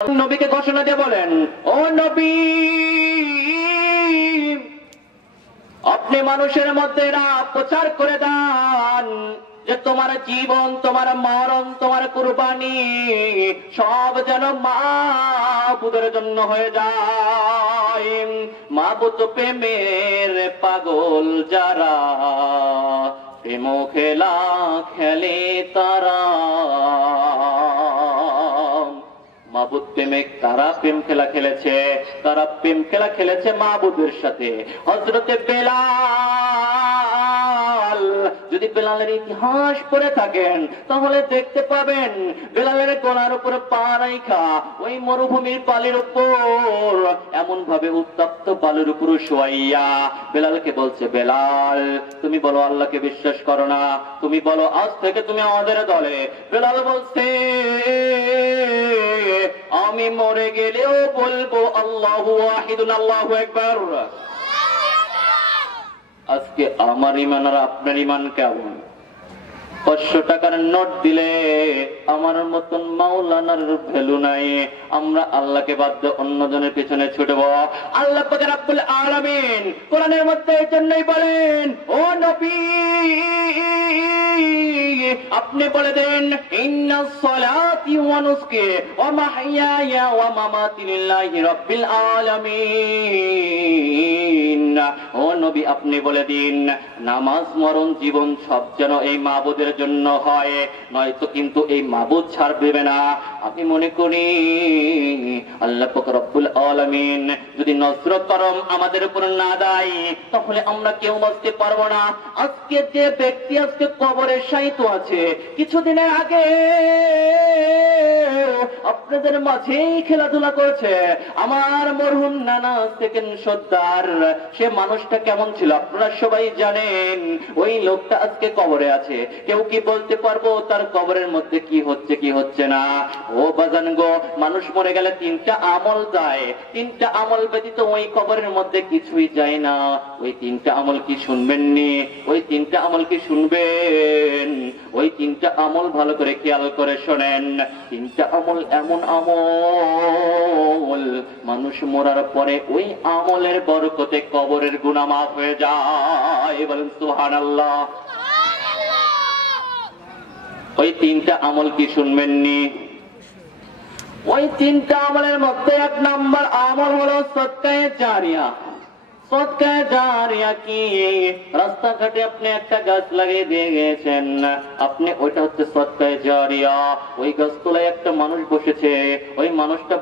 নবীকে ঘোষণা দিয়ে বলেন, ও নবী, আপনি মানুষের মধ্যে প্রচার করে দেন যে তোমার জীবন, তোমার মরণ, তোমার কুরবানি সব যেন মাবুদের জন্য হয়ে যায়। মাবুদ প্রেমের পাগল যারা, প্রেম খেলা খেলে তারা। মাবুদ প্রেমে কারা প্রেম খেলা খেলেছে? তারা প্রেম খেলা খেলেছে মাবুদের সাথে। হযরতে বেলাল, যদি বেলালের ইতিহাস পড়ে থাকেন তাহলে দেখতে পাবেন বেলালের গলার উপরে পা রাইখা ওই মরুভূমির বালির উপর এমন ভাবে উত্তপ্ত বালুর উপর শোয়াইয়া বেলালকে বলছে, বেলাল তুমি বলো আল্লাহকে বিশ্বাস করো না? তুমি বলো আজ থেকে তুমি আমাদের দলে। বেলাল বলছে, আমি মরে গেলেও বলবো আল্লাহু ওয়াহিদুন, আল্লাহু আকবার। আজকে আমার ঈমান আর আপনার ঈমান কেমন? 500 টাকার নোট দিলে আমার মতন মাওলানার ভ্যালু নাই। আমরা আল্লাহকে বাদ দিয়ে অন্যজনের পিছনে ছুটব। আল্লাহ পাক রব্বুল আলামিন কোরআনের মধ্যে এই জন্যই বলেন, ও নবী আপনি বলে দেন, ইন্নাস সালাতি ওয়া নুসকি ওয়া মাহইয়ায়া ওয়া মামাতি লিল্লাহি রাব্বিল আলামিন। ও নবী আপনি বলে দিন, নামাজ মরণ জীবন সব যেন এই মাবুদের জন্য হয়, নয়তো কিন্তু এই মাবুদ ছাড় দেবে না। আমি মনে করি আল্লাহ পাক রব্বুল আলামিন যদি নজরত করম আমাদের উপর না দেয় তাহলে আমরা কেউ বাঁচতে পারবো না। আজকে যে ব্যক্তি আজকে কবরে শায়িত আছে, কিছুদিনের আগে আপনাদের মাঝেই খেলাধুলা করছে আমার মরহুম নানা সেকেন্ড সর্দার। সে মানুষটা কেমন ছিল আপনারা সবাই জানেন। ওই লোকটা আজকে কবরে আছে। কেউ কি বলতে পারবো তার কবরের মধ্যে কি হচ্ছে কি হচ্ছে না? ও বাজান গো, মানুষ মরে গেলে 3টা আমল যায়। 3টা আমল ব্যতীত ওই কবরের মধ্যে কিছুই যায় না। ওই 3টা আমল কি শুনবেননি? ওই 3টা আমল কি শুনবেন? ওই 3টা আমল ভালো করে খেয়াল করে শোনেন। 3টা আমল এমন আমল, মানুষ মরার পরে ওই আমলের বরকতে কবরের গুনাহ মাফ হয়ে যায়। বলেন সুবহানাল্লাহ। ওই 3টা আমল কি শুনবেননি? ওই 3টা আমলের মধ্যে 1 নাম্বার আমল হলো সদকায়ে জারিয়া। সদকায়ে জারিয়া কি? রাস্তাঘাটে আপনি একটা গাছ লাগিয়ে দিয়ে গেছেন, আপনি ওইটা হচ্ছে সদকায়ে জারিয়া। ওই গাছতলায় একটা মানুষ বসেছে, ওই মানুষটা